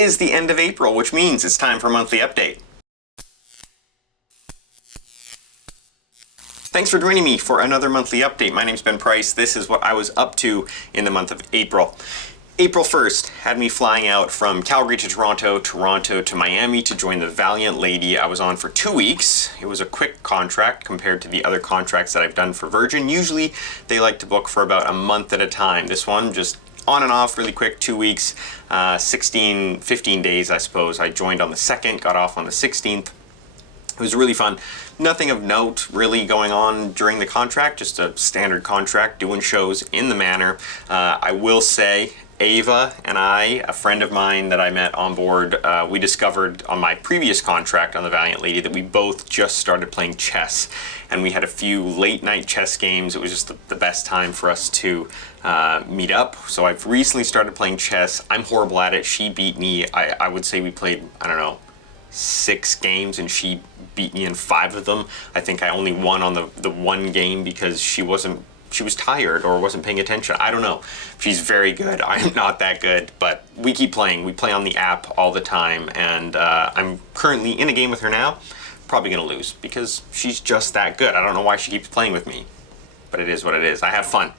is the end of April, which means it's time for a monthly update. Thanks for joining me for another monthly update. My name's Ben Price. This is what I was up to in the month of April. April 1st had me flying out from Calgary to Toronto, Toronto to Miami to join the Valiant Lady. I was on for 2 weeks. It was a quick contract compared to the other contracts that I've done for Virgin. Usually they like to book for about a month at a time. This one just on and off really quick, 2 weeks, 15 days I suppose. I joined on the 2nd, got off on the 16th. It was really fun. Nothing of note really going on during the contract, just a standard contract, doing shows in the manor. I will say, Ava and I, a friend of mine that I met on board, we discovered on my previous contract on the Valiant Lady that we both just started playing chess, and we had a few late night chess games. It was just the best time for us to meet up. So I've recently started playing chess. I'm horrible at it. She beat me. I would say we played, I don't know, 6 games and she beat me in 5 of them. I think I only won on the one game because she was tired or wasn't paying attention. I don't know. She's very good. I'm not that good, but we keep playing. We play on the app all the time, and I'm currently in a game with her now. Probably gonna lose because she's just that good. I don't know why she keeps playing with me, but it is what it is. I have fun.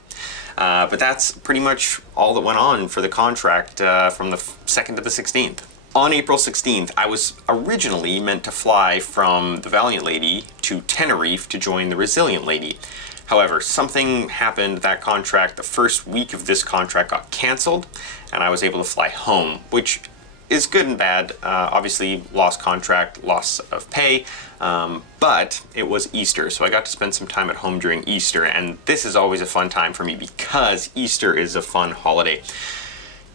But that's pretty much all that went on for the contract from the 2nd to the 16th. On April 16th, I was originally meant to fly from the Valiant Lady to Tenerife to join the Resilient Lady. However, something happened. That contract, the first week of this contract got canceled, and I was able to fly home, which is good and bad. Obviously, lost contract, loss of pay, but it was Easter, so I got to spend some time at home during Easter, and this is always a fun time for me because Easter is a fun holiday.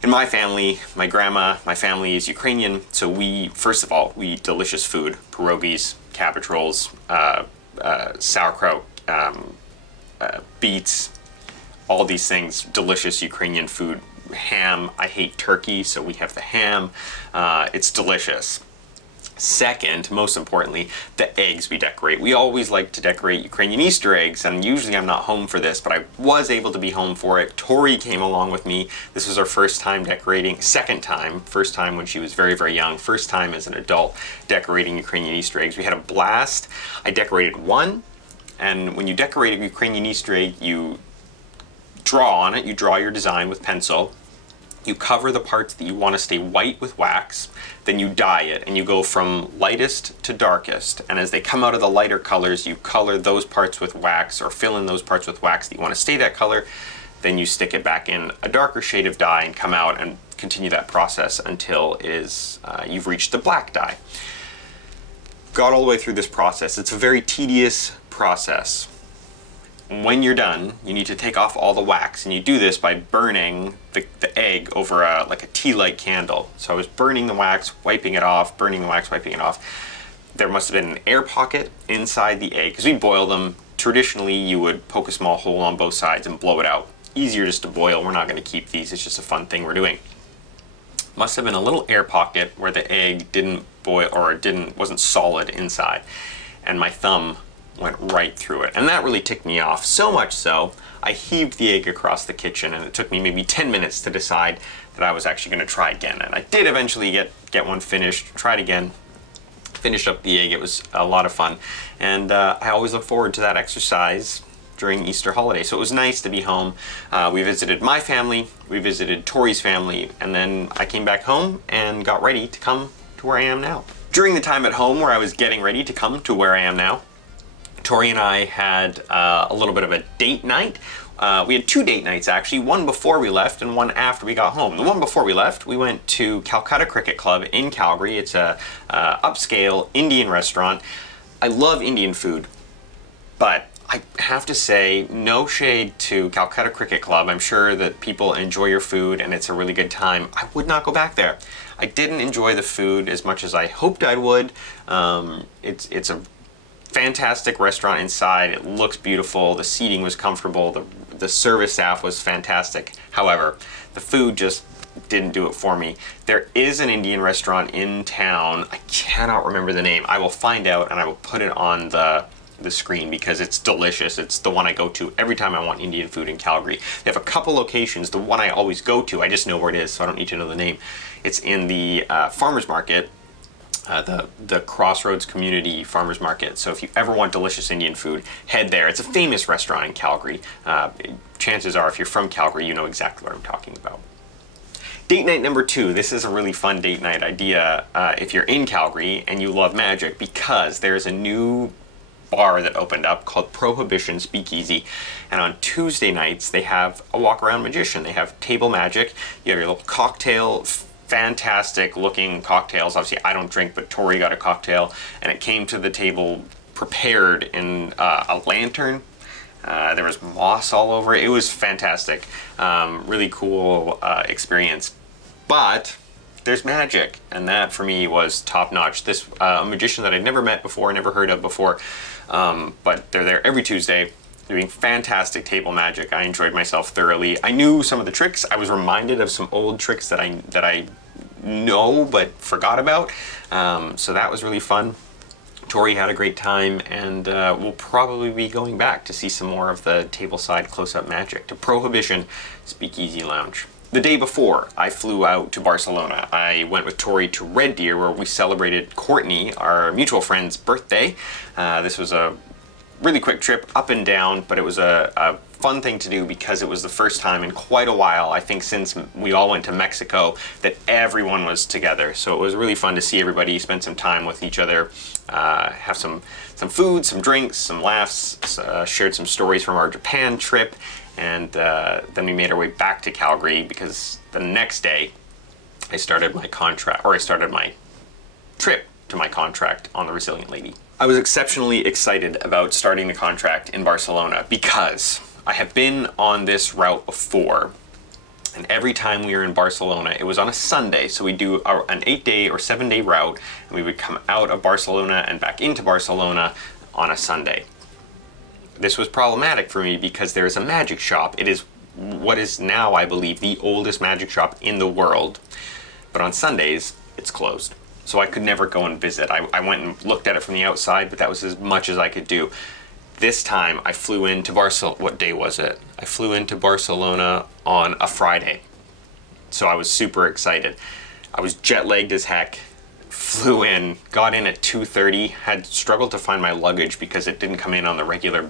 In my family, my family is Ukrainian, so first of all, we eat delicious food, pierogies, cabbage rolls, sauerkraut, beets, all these things, delicious Ukrainian food. Ham, I hate turkey, so we have the ham. It's delicious. Second, most importantly, the eggs we decorate. We always like to decorate Ukrainian Easter eggs, and usually I'm not home for this, but I was able to be home for it. Tori came along with me. This was our first time decorating, first time when she was very, very young, first time as an adult decorating Ukrainian Easter eggs. We had a blast. I decorated one, and when you decorate a Ukrainian Easter egg, you draw on it, you draw your design with pencil. You cover the parts that you want to stay white with wax, then you dye it, and you go from lightest to darkest. And as they come out of the lighter colors, you color those parts with wax or fill in those parts with wax that you want to stay that color. Then you stick it back in a darker shade of dye and come out and continue that process until you've reached the black dye. Got all the way through this process. It's a very tedious process. When you're done, you need to take off all the wax, and you do this by burning the egg over a tea-light candle. So I was burning the wax, wiping it off, burning the wax, wiping it off. There must have been an air pocket inside the egg, because we boil them. Traditionally, you would poke a small hole on both sides and blow it out. Easier just to boil. We're not going to keep these. It's just a fun thing we're doing. Must have been a little air pocket where the egg didn't boil or wasn't solid inside, and my thumb went right through it, and that really ticked me off. So much so, I heaved the egg across the kitchen, and it took me maybe 10 minutes to decide that I was actually going to try again. And I did eventually get one finished, tried again, finished up the egg. It was a lot of fun, and I always look forward to that exercise during Easter holiday. So it was nice to be home. We visited my family, we visited Tori's family, and then I came back home and got ready to come to where I am now. During the time at home where I was getting ready to come to where I am now, Tori and I had a little bit of a date night. We had 2 date nights actually, one before we left and one after we got home. The one before we left, we went to Calcutta Cricket Club in Calgary. It's a upscale Indian restaurant. I love Indian food, but I have to say, no shade to Calcutta Cricket Club. I'm sure that people enjoy your food and it's a really good time. I would not go back there. I didn't enjoy the food as much as I hoped I would. It's a fantastic restaurant inside. It looks beautiful. The seating was comfortable. The service staff was fantastic. However, the food just didn't do it for me. There is an Indian restaurant in town. I cannot remember the name. I will find out and I will put it on the the screen because it's delicious. It's the one I go to every time I want Indian food in Calgary. They have a couple locations. The one I always go to, I just know where it is, so I don't need to know the name. It's in the farmers market, the Crossroads Community Farmers Market. So if you ever want delicious Indian food, head there. It's a famous restaurant in Calgary. Chances are, if you're from Calgary, you know exactly what I'm talking about. Date night number 2. This is a really fun date night idea if you're in Calgary and you love magic, because there's a new bar that opened up called Prohibition Speakeasy, and on Tuesday nights they have a walk-around magician. They have table magic. You have your little cocktail, fantastic looking cocktails. Obviously I don't drink, but Tori got a cocktail and it came to the table prepared in a lantern. There was moss all over it. It was fantastic. Really cool experience. But there's magic, and that for me was top notch. This a magician that I'd never met before, never heard of before, but they're there every Tuesday doing fantastic table magic. I enjoyed myself thoroughly. I knew some of the tricks. I was reminded of some old tricks that I know but forgot about. So that was really fun. Tori had a great time, and we'll probably be going back to see some more of the tableside close-up magic to Prohibition Speakeasy Lounge. The day before, I flew out to Barcelona. I went with Tori to Red Deer, where we celebrated Courtney, our mutual friend's birthday. This was a really quick trip up and down, but it was a fun thing to do because it was the first time in quite a while, I think since we all went to Mexico, that everyone was together. So it was really fun to see everybody, spend some time with each other, have some food, some drinks, some laughs, shared some stories from our Japan trip, and then we made our way back to Calgary because the next day I started my trip to my contract on the Resilient Lady. I was exceptionally excited about starting the contract in Barcelona because I have been on this route before, and every time we were in Barcelona, it was on a Sunday, so we do an 8-day or 7-day route, and we would come out of Barcelona and back into Barcelona on a Sunday. This was problematic for me because there is a magic shop. It is what is now, I believe, the oldest magic shop in the world, but on Sundays, it's closed. So I could never go and visit. I went and looked at it from the outside, but that was as much as I could do. This time I flew into Barcelona. What day was it? I flew into Barcelona on a Friday. So I was super excited. I was jet lagged as heck. Flew in, got in at 2:30, had struggled to find my luggage because it didn't come in on the regular,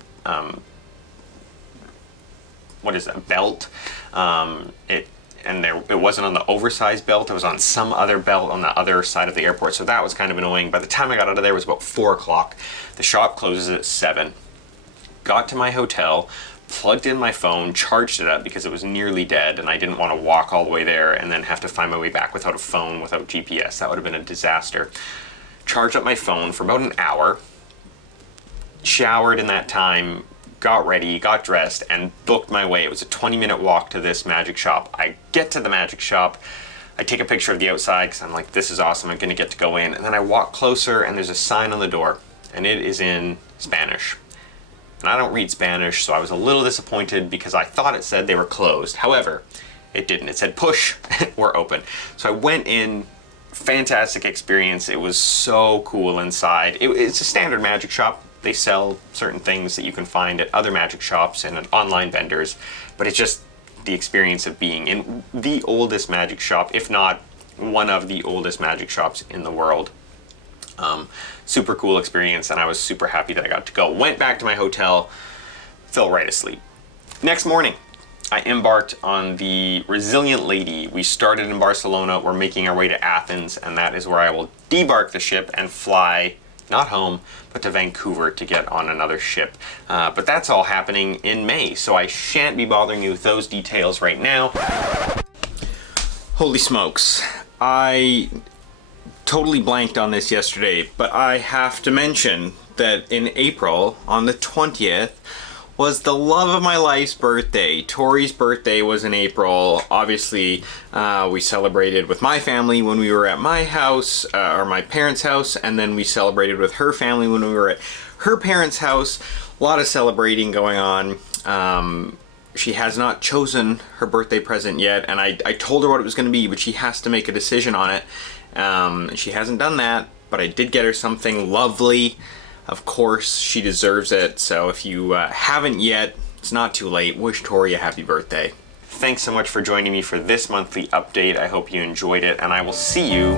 belt. It wasn't on the oversized belt. It was on some other belt on the other side of the airport. So that was kind of annoying. By the time I got out of there, it was about 4 o'clock. The shop closes at 7. Got to my hotel, plugged in my phone, charged it up because it was nearly dead, and I didn't want to walk all the way there and then have to find my way back without a phone, without GPS. That would have been a disaster. Charged up my phone for about an hour, showered in that time, got ready, got dressed, and booked my way. It was a 20-minute walk to this magic shop. I get to the magic shop, I take a picture of the outside because I'm like, this is awesome, I'm gonna get to go in. And then I walk closer and there's a sign on the door, and it is in Spanish. And I don't read Spanish, so I was a little disappointed because I thought it said they were closed. However, it didn't. It said push, we're open. So I went in, fantastic experience. It was so cool inside. It's a standard magic shop. They sell certain things that you can find at other magic shops and at online vendors, but it's just the experience of being in the oldest magic shop, if not one of the oldest magic shops in the world. Super cool experience, and I was super happy that I got to go. Went back to my hotel, fell right asleep. Next morning, I embarked on the Resilient Lady. We started in Barcelona, we're making our way to Athens, and that is where I will debark the ship and fly, not home, but to Vancouver to get on another ship. But that's all happening in May, so I shan't be bothering you with those details right now. Holy smokes. I totally blanked on this yesterday, but I have to mention that in April, on the 20th, was the love of my life's birthday. Tori's birthday was in April. Obviously, we celebrated with my family when we were at my house, or my parents' house, and then we celebrated with her family when we were at her parents' house. A lot of celebrating going on. She has not chosen her birthday present yet, and I told her what it was going to be, but she has to make a decision on it. She hasn't done that, but I did get her something lovely. Of course, she deserves it. So if you haven't yet, it's not too late. Wish Tori a happy birthday. Thanks so much for joining me for this monthly update. I hope you enjoyed it, and I will see you